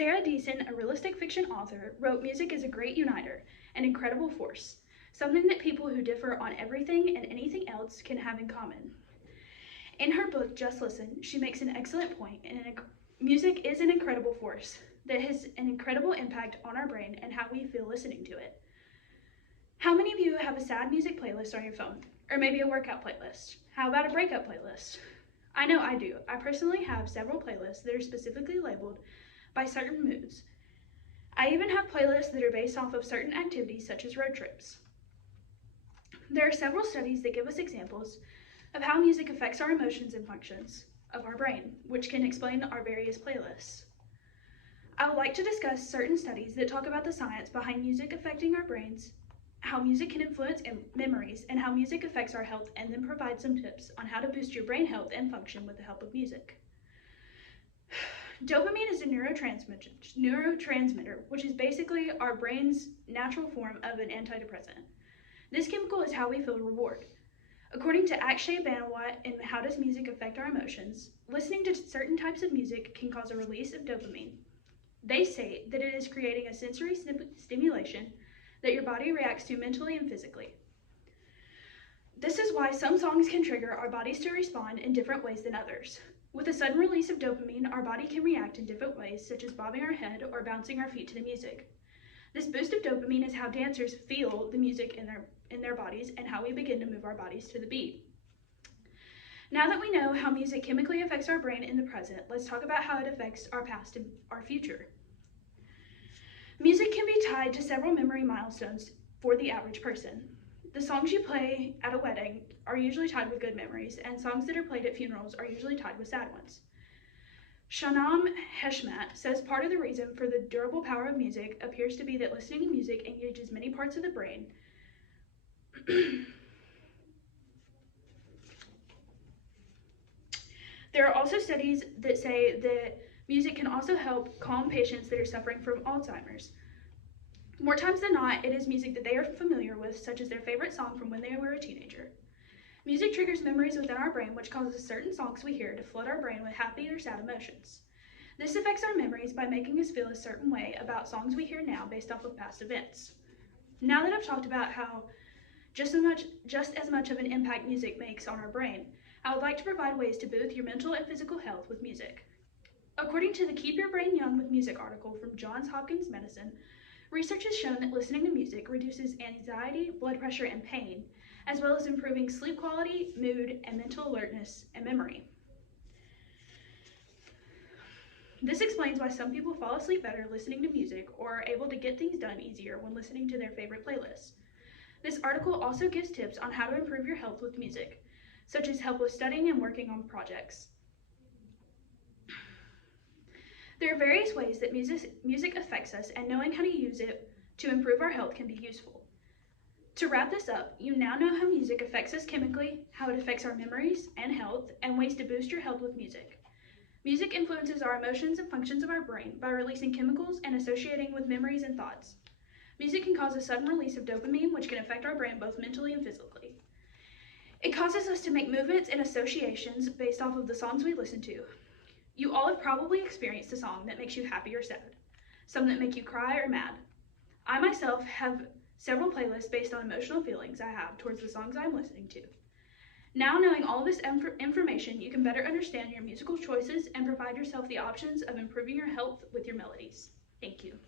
Sarah Deason, a realistic fiction author, wrote music is a great uniter, an incredible force, something that people who differ on everything and anything else can have in common. In her book, Just Listen, she makes an excellent point, and music is an incredible force that has an incredible impact on our brain and how we feel listening to it. How many of you have a sad music playlist on your phone? Or maybe a workout playlist? How about a breakup playlist? I know I do. I personally have several playlists that are specifically labeled by certain moods. I even have playlists that are based off of certain activities such as road trips. There are several studies that give us examples of how music affects our emotions and functions of our brain, which can explain our various playlists. I would like to discuss certain studies that talk about the science behind music affecting our brains, how music can influence memories, and how music affects our health, and then provide some tips on how to boost your brain health and function with the help of music. Dopamine is a neurotransmitter, which is basically our brain's natural form of an antidepressant. This chemical is how we feel reward. According to Akshay Banawat in How Does Music Affect Our Emotions, listening to certain types of music can cause a release of dopamine. They say that it is creating a sensory stimulation that your body reacts to mentally and physically. This is why some songs can trigger our bodies to respond in different ways than others. With a sudden release of dopamine, our body can react in different ways, such as bobbing our head or bouncing our feet to the music. This boost of dopamine is how dancers feel the music in their bodies and how we begin to move our bodies to the beat. Now that we know how music chemically affects our brain in the present, let's talk about how it affects our past and our future. Music can be tied to several memory milestones for the average person. The songs you play at a wedding are usually tied with good memories, and songs that are played at funerals are usually tied with sad ones. Shanam Heshmat says part of the reason for the durable power of music appears to be that listening to music engages many parts of the brain. There are also studies that say that music can also help calm patients that are suffering from Alzheimer's. More times than not, it is music that they are familiar with, such as their favorite song from when they were a teenager. Music triggers memories within our brain, which causes certain songs we hear to flood our brain with happy or sad emotions. This affects our memories by making us feel a certain way about songs we hear now based off of past events. Now that I've talked about how just as much of an impact music makes on our brain, I would like to provide ways to boost your mental and physical health with music. According to the Keep Your Brain Young with Music article from Johns Hopkins Medicine, research has shown that listening to music reduces anxiety, blood pressure, and pain, as well as improving sleep quality, mood, and mental alertness and memory. This explains why some people fall asleep better listening to music or are able to get things done easier when listening to their favorite playlists. This article also gives tips on how to improve your health with music, such as help with studying and working on projects. There are various ways that music affects us, and knowing how to use it to improve our health can be useful. To wrap this up, you now know how music affects us chemically, how it affects our memories and health, and ways to boost your health with music. Music influences our emotions and functions of our brain by releasing chemicals and associating with memories and thoughts. Music can cause a sudden release of dopamine, which can affect our brain both mentally and physically. It causes us to make movements and associations based off of the songs we listen to. You all have probably experienced a song that makes you happy or sad, some that make you cry or mad. I myself have several playlists based on emotional feelings I have towards the songs I'm listening to. Now knowing all of this information, you can better understand your musical choices and provide yourself the options of improving your health with your melodies. Thank you.